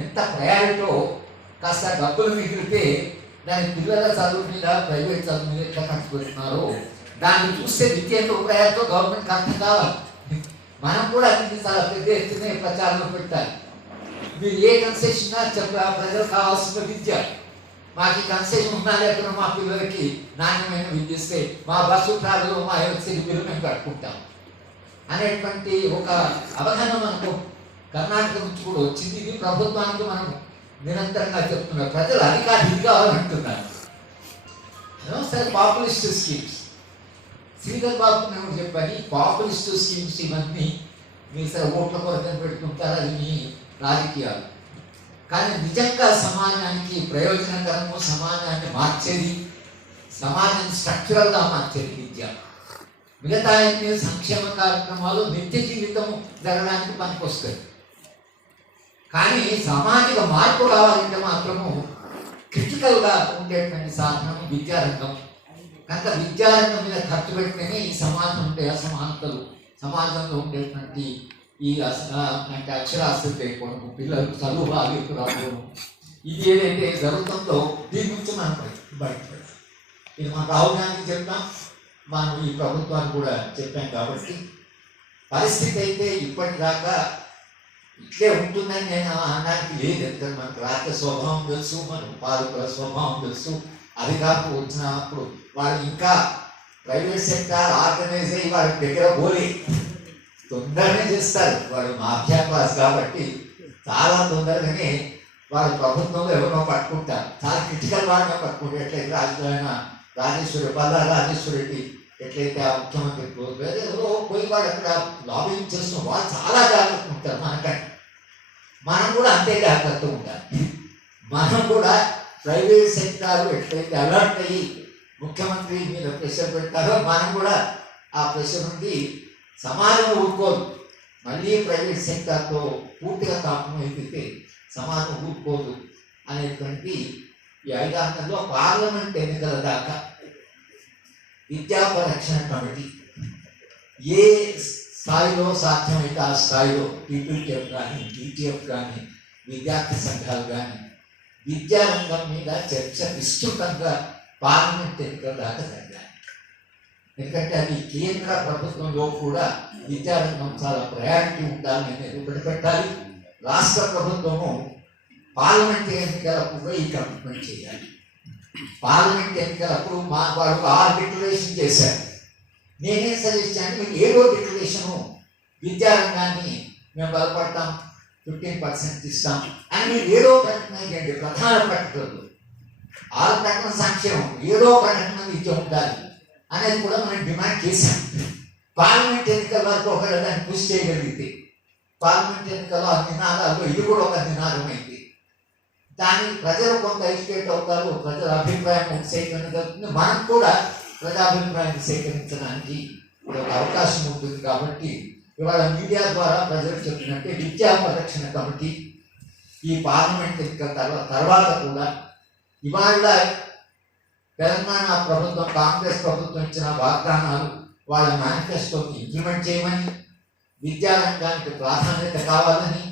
ఎంత ప్రయారిటో కాస్త డబ్బులు మిగిలితే దాని పిల్లల చదువు మీద ప్రైవేట్ చదువు మీద ఎట్లా ఖర్చు పెడుతున్నారో దాన్ని చూస్తే విద్య ఎంత ప్రయారిటో గవర్నమెంట్కి అర్థం కావాలి. మనం కూడా అన్ని చాలా పెద్ద ఎత్తున ప్రచారంలో పెట్టాలి. మీరు ఏ కన్సెషన్ ప్రజలు కావాల్సిన విద్య, మాకు ఈ కన్సెషన్ ఉన్నా లేకుండా మా పిల్లలకి నాణ్యమైన విద్య ఇస్తే మా బస్సు ట్రావెల్ మా ఎలక్ట్రిసిటీ బిల్లు మేము కట్టుకుంటాం అనేటువంటి ఒక అవగాహన మనకు కర్ణాటక నుంచి కూడా వచ్చింది. ఇది ప్రభుత్వానికి మనం నిరంతరంగా చెప్తున్నారు. ప్రజలు అధికారం ఇది కావాలంటున్నారు. సరే పాపులిస్ట్ స్కీమ్స్ శ్రీధర్ బాబు నేను చెప్పాను, ఈ పాపులిస్ట్ స్కీమ్స్ ఇవన్నీ మీరు సరే ఓట్ల కొరకు పెట్టుకుంటారు, అది మీ రాజకీయాలు. కానీ నిజంగా సమాజానికి ప్రయోజనకరము, సమాజాన్ని మార్చేది, సమాజాన్ని స్ట్రక్చరల్గా మార్చేది విద్య. మిగతా అన్ని సంక్షేమ కార్యక్రమాలు నిత్య జీవితము జరగడానికి పనికొస్తాయి. కానీ సామాజిక మార్పు కావాలంటే మాత్రము క్రిటికల్గా ఉండేటువంటి సాధనం విద్యారంగం. కనుక విద్యారంగం మీద ఖర్చు పెడితేనే ఈ సమాజం ఉండే అసమానతలు, సమాజంలో ఉండేటువంటి ఈ అంటే అక్షరాస్యత లేకపోవడం, పిల్లలు చదువు బాగా రావడం, ఇది ఏదైతే జరుగుతుందో దీని నుంచి మనం బయటపడాలి. ఇది మన రాహుల్ గాంధీ చెప్పాం, మనం ఈ ప్రభుత్వాన్ని కూడా చెప్పాం. కాబట్టి పరిస్థితి అయితే ఇప్పటిదాకా ఇట్లే ఉంటుందని నేను అనడానికి లేదు. ఎందుకంటే మనకు రాజ్య స్వభావం తెలుసు, మనకు పాలకుల స్వభావం తెలుసు. అధికారులు వచ్చినప్పుడు వాళ్ళు ఇంకా ప్రైవేట్ సెక్టార్ ఆర్గనైజ్ అయ్యి వాళ్ళ దగ్గర పోలి తొందరనే చేస్తారు. వాళ్ళు మాఫియా క్లాస్ కాబట్టి చాలా తొందరగానే వాళ్ళు ప్రభుత్వంలో ఎవరినో పట్టుకుంటారు. చాలా క్రిటికల్ వాళ్ళని పట్టుకుంటారు. ఎట్లయితే రాజేశ్వరి పల్లా రాజేశ్వరి రెడ్డి ఎట్లయితే ఆ ముఖ్యమంత్రి పోయి వాళ్ళు అక్కడ లాబింగ్ చేస్తున్న వాళ్ళు చాలా జాగ్రత్తగా ఉంటారు మనకంటే. మనం కూడా అంతే జాగ్రత్తగా ఉంటారు. మనం కూడా ప్రైవేట్ సెక్టార్ ఎట్లయితే అలర్ట్ అయ్యి ముఖ్యమంత్రి మీద ప్రెషర్ పెడతారో మనం కూడా ఆ ప్రెషర్ నుండి సమాజం ఊరుకోదు. మళ్ళీ ప్రైవేట్ సెక్టార్తో పూర్తిగా కాంప్రమైజ్ అయితే సమాజం ఊరుకోదు అనేటువంటి ఈ 5 నెలల్లో పార్లమెంట్ ఎన్నికల దాకా విద్యా పరిరక్షణ కమిటీ ఏ స్థాయిలో సాధ్యమైతే ఆ స్థాయిలో టీపీటీఎఫ్ కానీ టీటీఎఫ్ కానీ విద్యార్థి సంఘాలు కానీ విద్యారంగం మీద చర్చ విస్తృతంగా పార్లమెంట్ ఎన్నికల దాకా జరగాలి. ఎందుకంటే అది కేంద్ర ప్రభుత్వంలో కూడా విద్యారంగం చాలా ప్రయారిటీ ఉండాలని నిరూపణ పెట్టాలి. రాష్ట్ర ప్రభుత్వము పార్లమెంట్ ఎన్నికలప్పుడు ఈ కమిట్మెంట్ చేయాలి. పార్లమెంట్ ఎన్నికలప్పుడు వాళ్ళు 6 డిక్లరేషన్ చేశారు. నేనేం సజెస్ట్ చేయాలి, మీరు 7వ డిక్లరేషను విద్యారంగాన్ని మేము బలపడతాం, 15% ఇస్తాం అని మీరు 7వ ప్రకటన చేయండి. ప్రధాన ప్రకటనలు 6 ప్రకటన సంక్షేమం, 7వ ప్రకటన విద్య ఉండాలి అనేది కూడా మనం డిమాండ్ చేశాం. పార్లమెంట్ ఎన్నికల వరకు ఒకవేళ దాన్ని కృషి చేయగలిగితే పార్లమెంట్ ఎన్నికల్లో ఆ నినాదాల్లో ఇది కూడా ఒక నినాదమైంది. దాన్ని ప్రజలు కొంత ఎడ్యుకేట్ అవుతారు, ప్రజల అభిప్రాయం సేకరించబడుతుంది. మనం కూడా ప్రజాభిప్రాయాన్ని సేకరించడానికి ఒక అవకాశం ఉంటుంది. కాబట్టి ఇవాళ మీడియా ద్వారా ప్రజలకు చెప్పినట్టే విద్యా పరిరక్షణ కమిటీ ఈ పార్లమెంట్ ఎన్నికల తర్వాత కూడా ఇవాళ తెలంగాణ ప్రభుత్వం కాంగ్రెస్ ప్రభుత్వం ఇచ్చిన వాగ్దానాలు వాళ్ళ మేనిఫెస్టోని ఇంప్లిమెంట్ చేయమని, విద్యారంగానికి ప్రాధాన్యత కావాలని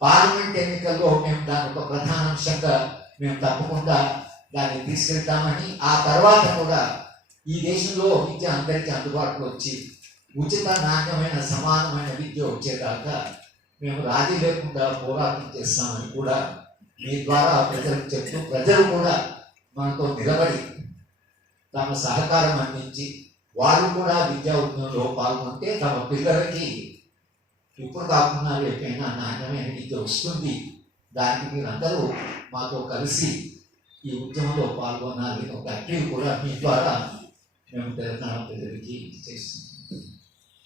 పార్లమెంట్ ఎన్నికల్లో మేము దాని ఒక ప్రధాన అంశంగా మేము తప్పకుండా దాన్ని తీసుకెళ్తామని, ఆ తర్వాత కూడా ఈ దేశంలో విద్య అందరికీ అందుబాటులో వచ్చి ఉచిత నాణ్యమైన సమానమైన విద్య వచ్చేదాకా మేము రాజీ లేకుండా పోరాటం చేస్తామని కూడా మీ ద్వారా ప్రజలకు చెప్తూ, ప్రజలు కూడా మనతో నిలబడి తమ సహకారం అందించి వాళ్ళు కూడా విద్యా ఉద్యమంలో పాల్గొంటే తమ పిల్లలకి ఇప్పుడు కాకుండా రేపైనా నాణ్యమైన విద్య వస్తుంది. దానికి మీరందరూ మాతో కలిసి ఈ ఉద్యమంలో పాల్గొనాలి ఒక అప్పీల్ కూడా మీ ద్వారా మేము తెలంగాణ ప్రజలకి చేస్తున్నాం.